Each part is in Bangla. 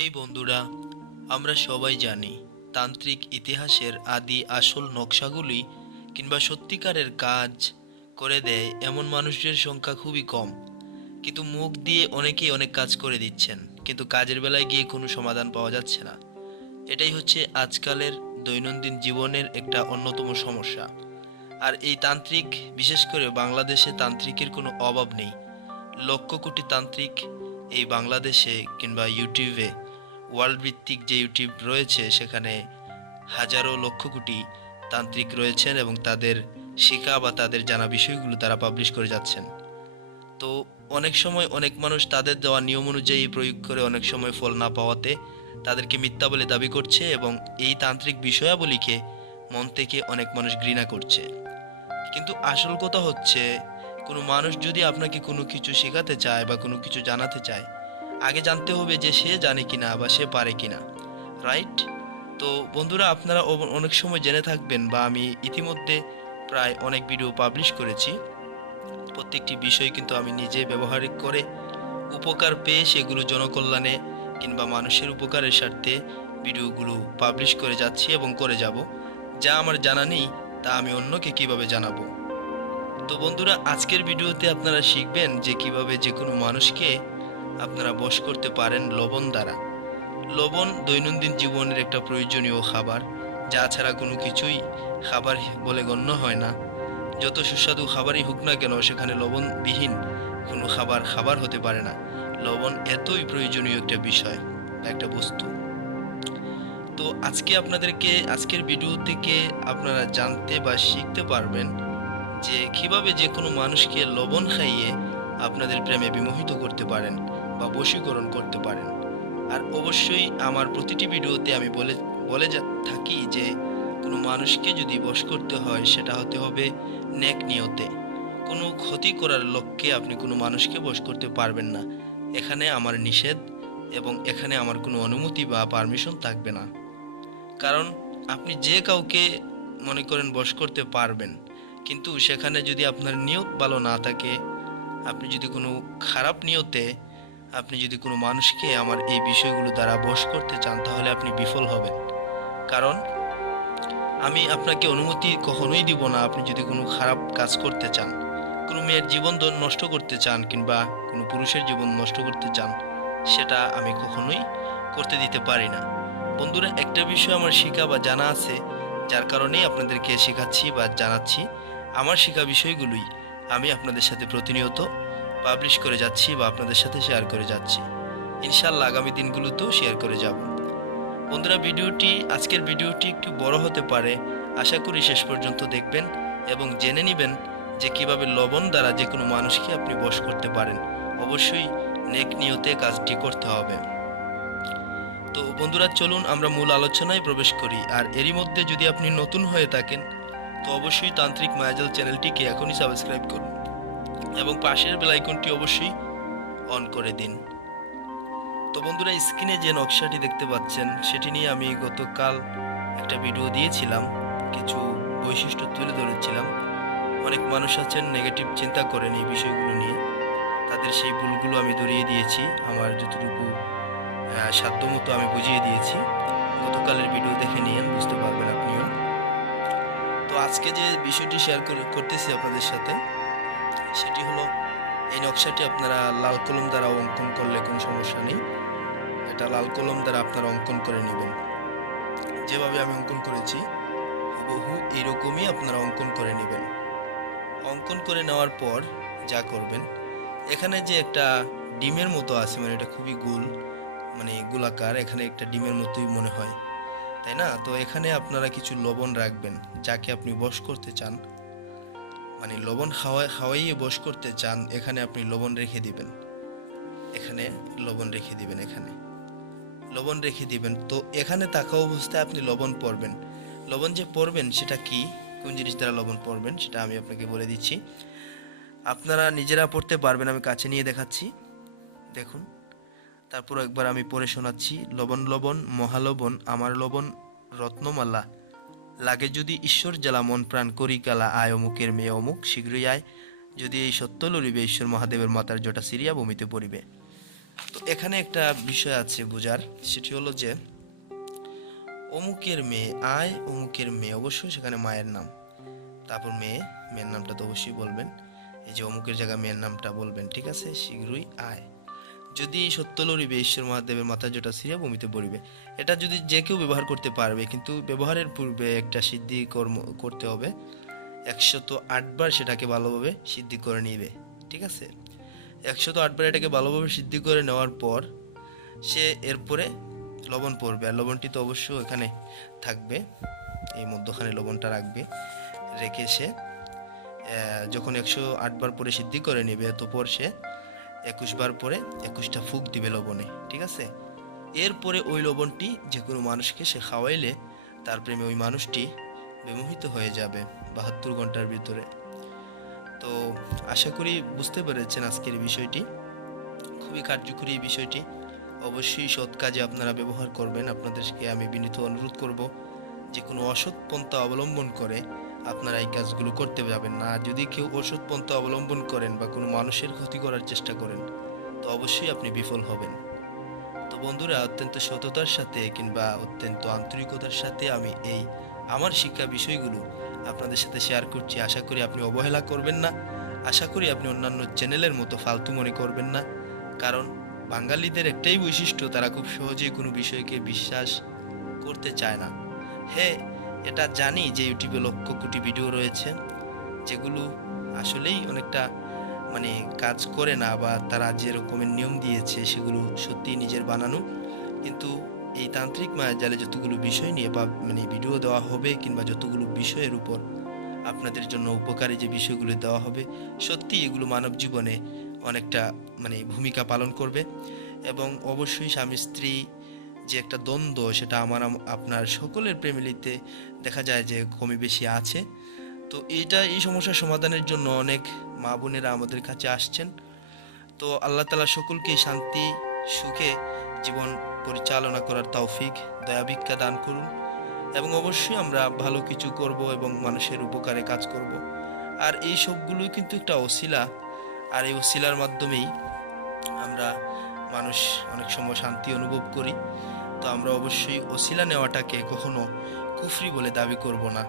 এই বন্ধুরা, আমরা সবাই জানি তান্ত্রিক ইতিহাসের আদি আসল নকশাগুলি কিংবা সত্যিকারের কাজ করে দেয় এমন মানুষের সংখ্যা খুবই কম। কিন্তু মুখ দিয়ে অনেকেই অনেক কাজ করে দিচ্ছেন, কিন্তু কাজের বেলায় গিয়ে কোনো সমাধান পাওয়া যাচ্ছে না। এটাই হচ্ছে আজকালের দৈনন্দিন জীবনের একটা অন্যতম সমস্যা। আর এই তান্ত্রিক, বিশেষ করে বাংলাদেশে তান্ত্রিকের কোনো অভাব নেই। লক্ষ কোটি তান্ত্রিক এই বাংলাদেশে কিংবা ইউটিউবে ওয়ার্ল্ড ভিত্তিক যে ইউটিউব রয়েছে, সেখানে হাজারো লক্ষ কোটি তান্ত্রিক রয়েছেন এবং তাদের শিখা বা তাদের জানা বিষয়গুলো তারা পাবলিশ করে যাচ্ছেন। তো অনেক সময় অনেক মানুষ তাদের দেওয়া নিয়ম অনুযায়ী প্রয়োগ করে অনেক সময় ফল না পাওয়াতে তাদেরকে মিথ্যা বলে দাবি করছে এবং এই তান্ত্রিক বিষয়াবলীকে মন থেকে অনেক মানুষ ঘৃণা করছে। কিন্তু আসল কথা হচ্ছে, কোনো মানুষ যদি আপনাকে কোনো কিছু শেখাতে চায় বা কোনো কিছু জানাতে চায় আগে জানতে হবে যে সে জানে কিনা বা সে পারে কিনা রাইট তো বন্ধুরা, আপনারা অনেক সময় জেনে থাকবেন বা আমি ইতিমধ্যে প্রায় অনেক ভিডিও পাবলিশ করেছি। প্রত্যেকটি বিষয় কিন্তু আমি নিজে ব্যবহার করে উপকার পেয়ে সেগুলো জনকল্যাণে কিংবা মানুষের উপকারের স্বার্থে ভিডিওগুলো পাবলিশ করে যাচ্ছি এবং করে যাব। যা আমার জানা নেই, তা আমি অন্যকে কীভাবে জানাব? তো বন্ধুরা, আজকের ভিডিওতে আপনারা শিখবেন যে কীভাবে যে কোনো মানুষকে আপনারা বশ করতে পারেন লবণ দ্বারা। লবণ দৈনন্দিন জীবনের একটা প্রয়োজনীয় খাবার, যা ছাড়া কোনো কিছুই খাবার বলে গণ্য হয় না। যত সুস্বাদু খাবারই হোক না কেন, সেখানে লবণবিহীন কোনো খাবার খাবার হতে পারে না। লবণ এতই প্রয়োজনীয় একটা বিষয়, একটা বস্তু। তো আজকে আপনাদেরকে, আজকের ভিডিও থেকে আপনারা জানতে বা শিখতে পারবেন যে কীভাবে যে কোনো মানুষকে লবণ খাইয়ে আপনাদের প্রেমে বিমোহিত করতে পারেন। বা বশীকরণ করতে পারেন। আর অবশ্যই আমার প্রতিটি ভিডিওতে আমি বলে বলে থাকি যে, কোনো মানুষকে যদি বশ করতে হয়, সেটা হতে হবে নেক নিয়তে। কোনো ক্ষতি করার লক্ষ্যে আপনি কোনো মানুষকে বশ করতে পারবেন না। এখানে আমার নিষেধ এবং এখানে আমার কোনো অনুমতি বা পারমিশন থাকবে না। কারণ আপনি যে কাউকে মনে করেন বশ করতে পারবেন, কিন্তু সেখানে যদি আপনার নিয়ত ভালো না থাকে, আপনি যদি কোনো খারাপ নিয়তে আপনি যদি কোনো মানুষকে আমার এই বিষয়গুলো দ্বারা বশ করতে চান, তাহলে আপনি বিফল হবেন। কারণ, আমি আপনাকে অনুমতি কখনোই দিব না, আপনি যদি কোনো খারাপ কাজ করতে চান, কোনো মেয়ের জীবন নষ্ট করতে চান, কিংবা কোনো পুরুষের জীবন নষ্ট করতে চান, সেটা আমি কখনোই করতে দিতে পারি না। বন্ধুরা, একটা বিষয় আমার শেখা বা জানা আছে, যার কারণেই আপনাদেরকে শেখাচ্ছি বা জানাচ্ছি। আমার শেখা বিষয়গুলোই আমি আপনাদের সাথে প্রতিনিয়ত পাবলিশ করে যাচ্ছি বা আপনাদের সাথে শেয়ার করে যাচ্ছি। ইনশাল্লাহ আগামী দিনগুলোতেও শেয়ার করে যাব। বন্ধুরা, ভিডিওটি, আজকের ভিডিওটি একটু বড় হতে পারে, আশা করি শেষ পর্যন্ত দেখবেন এবং জেনে নেবেন যে কীভাবে লবণ দ্বারা যে কোনো মানুষকে আপনি বশ করতে পারেন। অবশ্যই নেক নিয়তে কাজটি করতে হবে। তো বন্ধুরা, চলুন আমরা মূল আলোচনায় প্রবেশ করি। আর এরই মধ্যে যদি আপনি নতুন হয়ে থাকেন, তো অবশ্যই তান্ত্রিক মায়াজাল চ্যানেলটিকে এখনই সাবস্ক্রাইব করুন। এবং পাশের বেল আইকনটি অবশ্যই অন করে দিন। তো বন্ধুরা স্ক্রিনে যে নকশাটি দেখতে পাচ্ছেন, সেটি নিয়ে আমি গতকাল একটা ভিডিও দিয়েছিলাম। কিছু বৈশিষ্ট্য তুলে ধরেছিলাম। অনেক মানুষ আছেন নেগেটিভ চিন্তা করেন এই বিষয়গুলো নিয়ে। তাদের সেই ভুলগুলো আমি ধরিয়ে দিয়েছি। আমার যতটুকু সাধ্যমতো আমি বুঝিয়ে দিয়েছি। গতকালের ভিডিও দেখে নিয়েন বুঝতে পারবেন আপনিও। তো আজকে যে বিষয়টি শেয়ার করতেছি আপনাদের সাথে সেটি হলো, এই নকশাটি আপনারা লাল কলম দ্বারা অঙ্কন করলে কোনো সমস্যা নেই। এটা লাল কলম দ্বারা আপনারা অঙ্কন করে নেবেন। যেভাবে আমি অঙ্কন করেছি, হুবহু এরকমই আপনারা অঙ্কন করে নেবেন। অঙ্কন করে নেওয়ার পর যা করবেন, এখানে যে একটা ডিমের মতো আছে মানে এটা খুবই গোল মানে গোলাকার, এখানে একটা ডিমের মতোই মনে হয়, তাই না? তো এখানে আপনারা কিছু লবণ রাখবেন, যাকে আপনি বশ করতে চান। মানে লবণ খাওয়াই খাওয়াইয়ে বশ করতে চান, এখানে আপনি লবণ রেখে দিবেন। এখানে লবণ রেখে দিবেন, এখানে। লবণ রেখে দিবেন। তো এখানে থাকা অবস্থায় আপনি লবণ পরবেন। লবণ যে পরবেন, সেটা কি? কোন জিনিস দ্বারা লবণ পরবেন, সেটা আমি আপনাকে বলে দিচ্ছি। আপনারা নিজেরা পড়তে পারবেন, আমি কাছে নিয়ে দেখাচ্ছি। দেখুন। তারপর একবার আমি পড়ে শোনাচ্ছি। লবণ লবণ, মহালবণ, আমার লবণ, রত্নমালা। লাগে যদি ঈশ্বর জ্বালা মন প্রাণ করি কালা আয় অমুকের মেয়ে অমুক, শীঘ্রই আয়। যদি এই সত্য লড়িবে, ঈশ্বর মহাদেবের মাতার জটা সিরিয়া বমিতে পড়িবে। তো এখানে একটা বিষয় আছে বোঝার, সেটি হলো যে অমুকের মেয়ে আয়, অমুকের মেয়ে অবশ্যই সেখানে মায়ের নাম। তারপর মেয়ে, মেয়ের নামটা তো অবশ্যই বলবেন। এই যে অমুকের জায়গায় মেয়ের নামটা বলবেন, ঠিক আছে? শীঘ্রই আয়। যদি সত্য লড়িবে ঈশ্বর মহাদেবের মাথা যেটা সিরিয়া ভূমিতে পড়িবে, এটা যদি যে কেউ ব্যবহার করতে পারবে, কিন্তু ব্যবহারের পূর্বে একটা সিদ্ধি কর্ম করতে হবে, একশত আটবার সেটাকে ভালোভাবে সিদ্ধি করে নিবে, ঠিক আছে? একশত আটবার এটাকে ভালোভাবে সিদ্ধি করে নেওয়ার পর সে এরপরে লবণ পড়বে, আর লবণটি তো অবশ্যই এখানে থাকবে, এই মধ্যখানে লবণটা রাখবে, রেখে সে যখন একশো আটবার পরে সিদ্ধি করে নেবে অতপর সে একুশ বার পরে একুশটা ফুক দিবে লবণে, ঠিক আছে? এরপরে ওই লবণটি যে কোনো মানুষকে সে খাওয়াইলে তার প্রেমে ওই মানুষটি বিমোহিত হয়ে যাবে বাহাত্তর ঘণ্টার ভিতরে। তো আশা করি বুঝতে পেরেছেন আজকের বিষয়টি। খুবই কার্যকরী এই বিষয়টি। অবশ্যই সৎ কাজে আপনারা ব্যবহার করবেন। আপনাদেরকে আমি বিনীত অনুরোধ করব যে কোনো অসৎ পন্থা অবলম্বন করে আপনারা এই কাজগুলো করতে যাবেন না। যদি কেউ অসৎ পন্থা অবলম্বন করেন বা কোনো মানুষের ক্ষতি করার চেষ্টা করেন, তো অবশ্যই আপনি বিফল হবেন। তো বন্ধুরা, অত্যন্ত সততার সাথে কিংবা অত্যন্ত আন্তরিকতার সাথে আমি এই আমার শিক্ষা বিষয়গুলো আপনাদের সাথে শেয়ার করছি। আশা করি আপনি অবহেলা করবেন না। আশা করি আপনি অন্যান্য চ্যানেলের মতো ফালতু মনে করবেন না। কারণ বাঙালিদের একটাই বৈশিষ্ট্য, তারা খুব সহজেই কোনো বিষয়কে বিশ্বাস করতে চায় না। হ্যাঁ এটা জানি যে ইউটিউবে লক্ষ কোটি ভিডিও রয়েছে, যেগুলো আসলেই অনেকটা মানে কাজ করে না বা তারা যে রকমের নিয়ম দিয়েছে সেগুলো সত্যিই নিজের বানানো। কিন্তু এই তান্ত্রিক মায়াজালে যতগুলো বিষয় নিয়ে বা মানে ভিডিও দেওয়া হবে কিংবা যতগুলো বিষয়ের উপর আপনাদের জন্য উপকারী যে বিষয়গুলো দেওয়া হবে সত্যি এগুলো মানব জীবনে অনেকটা মানে ভূমিকা পালন করবে। এবং অবশ্যই স্বামী, স্ত্রী যে একটা দ্বন্দ্ব সেটা আমার আপনার সকলের প্রেমিলিতে দেখা যায় যে কমই বেশি আছে। তো এটা এই সমস্যার সমাধানের জন্য অনেক মা বোনেরা আমাদের কাছে আসছেন। তো আল্লাহ তালা সকলকে শান্তি, সুখে জীবন পরিচালনা করার তৌফিক, দয়া ভিক্ষা দান করুন এবং অবশ্যই আমরা ভালো কিছু করব এবং মানুষের উপকারে কাজ করব। আর এই সবগুলোই কিন্তু একটা অশিলা আর এই অশিলার মাধ্যমেই আমরা মানুষ অনেক সময় শান্তি অনুভব করি, তো আমরা অবশ্যই অশিলা নেওয়াটাকে কখনো কুফরি বলে দাবি করব না।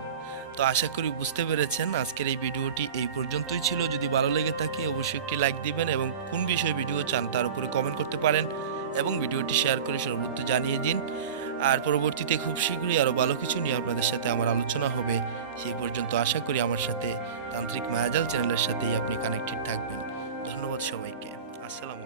তো আশা করি বুঝতে পেরেছেন, আজকের এই ভিডিওটি এই পর্যন্তই ছিল। যদি ভালো লেগে থাকে, অবশ্যই একটি লাইক দিবেন এবং কোন বিষয়ে ভিডিও চান তার উপরে কমেন্ট করতে পারেন এবং ভিডিওটি শেয়ার করে সর্বত্র জানিয়ে দিন। আর পরবর্তীতে খুব শীঘ্রই আরও ভালো কিছু নিয়ে আপনাদের সাথে আমার আলোচনা হবে। সেই পর্যন্ত আশা করি আমার সাথে তান্ত্রিক মায়াজাল চ্যানেলের সাথেই আপনি কানেক্টেড থাকবেন। ধন্যবাদ সবাইকে। আসসালামু